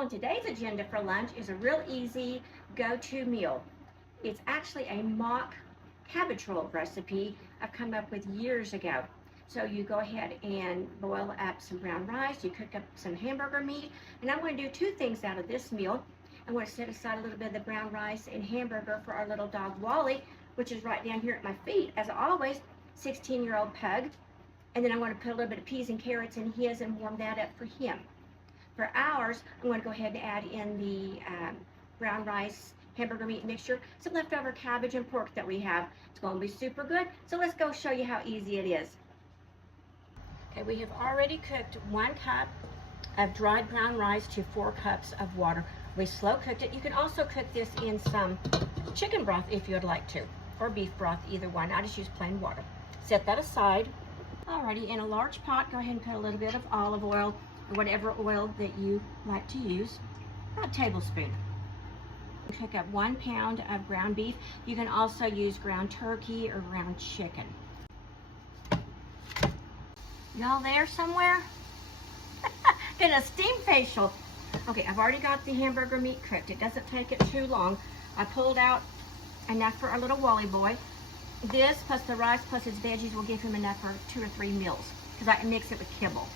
On today's agenda for lunch is a real easy go-to meal. It's actually a mock cabbage roll recipe I've come up with years ago. So you go ahead and boil up some brown rice, you cook up some hamburger meat, and I'm going to do two things out of this meal. I'm going to set aside a little bit of the brown rice and hamburger for our little dog Wally, which is right down here at my feet, as always, 16-year-old pug. And then I'm going to put a little bit of peas and carrots in his and warm that up for him. For ours, I'm going to go ahead and add in the brown rice hamburger meat mixture, some leftover cabbage and pork that we have. It's going to be super good. So let's go show you how easy it is. Okay, we have already cooked 1 cup of dried brown rice to 4 cups of water. We slow cooked it. You can also cook this in some chicken broth if you would like to, or beef broth, either one. I just use plain water. Set that aside. Alrighty, in a large pot, go ahead and put a little bit of olive oil, or whatever oil that you like to use, about a tablespoon. Cook up 1 pound of ground beef. You can also use ground turkey or ground chicken. Y'all there somewhere? Getting a steam facial. Okay, I've already got the hamburger meat cooked. It doesn't take it too long. I pulled out enough for our little Wally boy. This plus the rice plus his veggies will give him enough for 2 or 3 meals because I can mix it with kibble.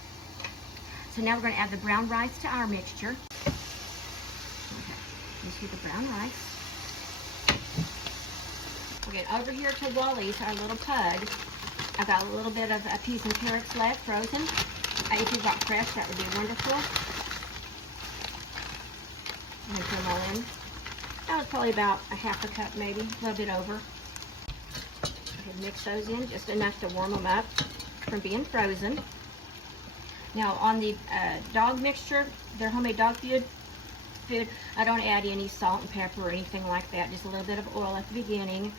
So now we're going to add the brown rice to our mixture. Okay, you see the brown rice. Okay, over here to Wally's, our little pug, I've got a little bit of peas and carrots left, frozen. If you've got fresh, that would be wonderful. I'm going to put them all in. That was probably about a half a cup, maybe, a little bit over. Okay, mix those in, just enough to warm them up from being frozen. Now on the dog mixture, their homemade dog food, I don't add any salt and pepper or anything like that. Just a little bit of oil at the beginning,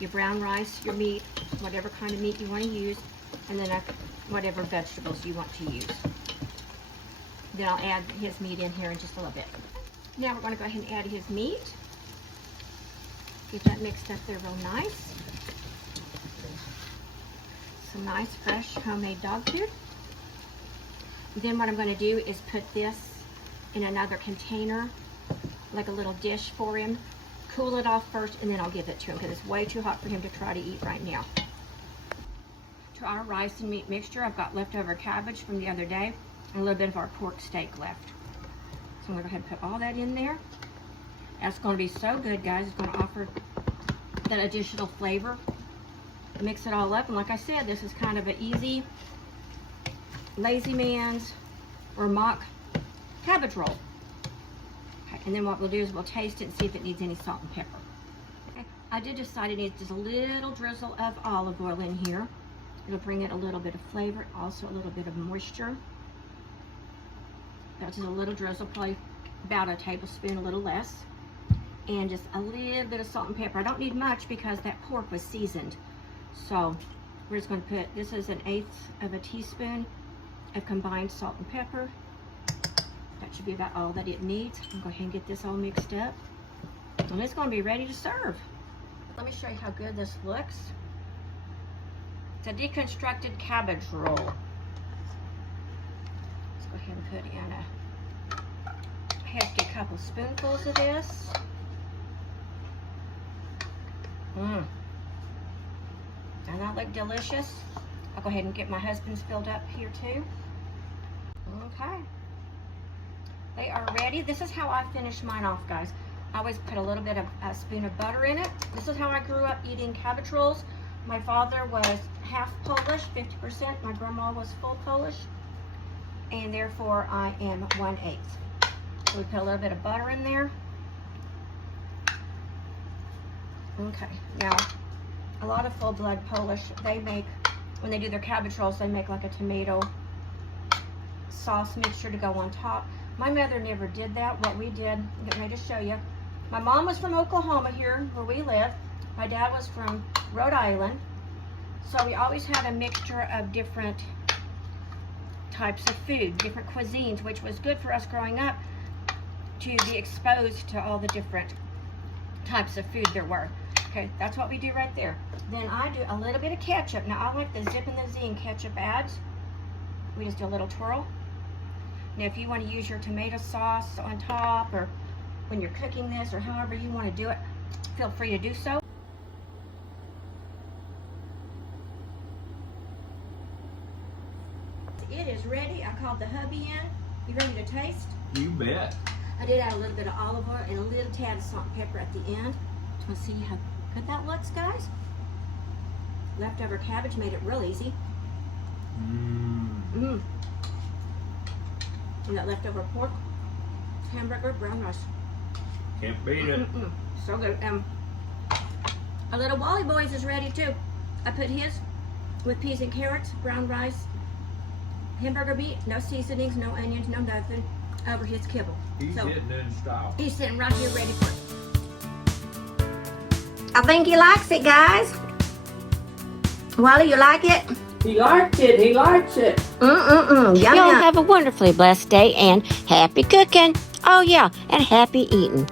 your brown rice, your meat, whatever kind of meat you want to use, and then whatever vegetables you want to use. Then I'll add his meat in here in just a little bit. Now we're going to go ahead and add his meat. Get that mixed up there real nice. Some nice fresh homemade dog food. Then what I'm going to do is put this in another container, like a little dish for him. Cool it off first, and then I'll give it to him because it's way too hot for him to try to eat right now. To our rice and meat mixture, I've got leftover cabbage from the other day and a little bit of our pork steak left. So I'm going to go ahead and put all that in there. That's going to be so good, guys. It's going to offer that additional flavor. Mix it all up, and like I said, this is kind of an easy lazy man's or mock cabbage roll. Okay, and then what we'll do is we'll taste it and see if it needs any salt and pepper. Okay, I did decide it needs just a little drizzle of olive oil in here. It'll bring it a little bit of flavor, also a little bit of moisture. That's just a little drizzle, probably about a tablespoon, a little less. And just a little bit of salt and pepper. I don't need much because that pork was seasoned. So we're just going to put, this is 1/8 of a teaspoon of combined salt and pepper. That should be about all that it needs. I'll go ahead and get this all mixed up. And it's going to be ready to serve. Let me show you how good this looks. It's a deconstructed cabbage roll. Let's go ahead and put in a hefty couple spoonfuls of this. Doesn't that look delicious? I'll go ahead and get my husband's filled up here too. Okay. They are ready. This is how I finish mine off, guys. I always put a little bit of a spoon of butter in it. This is how I grew up eating cabbage rolls. My father was half Polish, 50%. My grandma was full Polish. And therefore I am 1/8. So we put a little bit of butter in there. Okay, now a lot of full-blood Polish, they make, when they do their cabbage rolls, they make like a tomato sauce mixture to go on top. My mother never did that. What we did, I'm getting ready to show you. My mom was from Oklahoma here, where we live. My dad was from Rhode Island. So we always had a mixture of different types of food, different cuisines, which was good for us growing up to be exposed to all the different types of food there were. Okay, that's what we do right there. Then I do a little bit of ketchup. Now I like the Zip and the Zine ketchup ads. We just do a little twirl. Now, if you want to use your tomato sauce on top, or when you're cooking this, or however you want to do it, feel free to do so. It is ready. I called the hubby in. You ready to taste? You bet. I did add a little bit of olive oil and a little tad of salt and pepper at the end. Want to see how good that looks, guys? Leftover cabbage made it real easy. And that leftover pork, hamburger, brown rice. Can't beat it. So good. Our little Wally Boys is ready too. I put his with peas and carrots, brown rice, hamburger meat, no seasonings, no onions, no nothing, over his kibble. He's hitting in style. He's sitting right here ready for it. I think he likes it, guys. Wally, you like it? He likes it. He likes it. Yum, Y'all have a wonderfully blessed day and happy cooking. Oh yeah, and happy eating.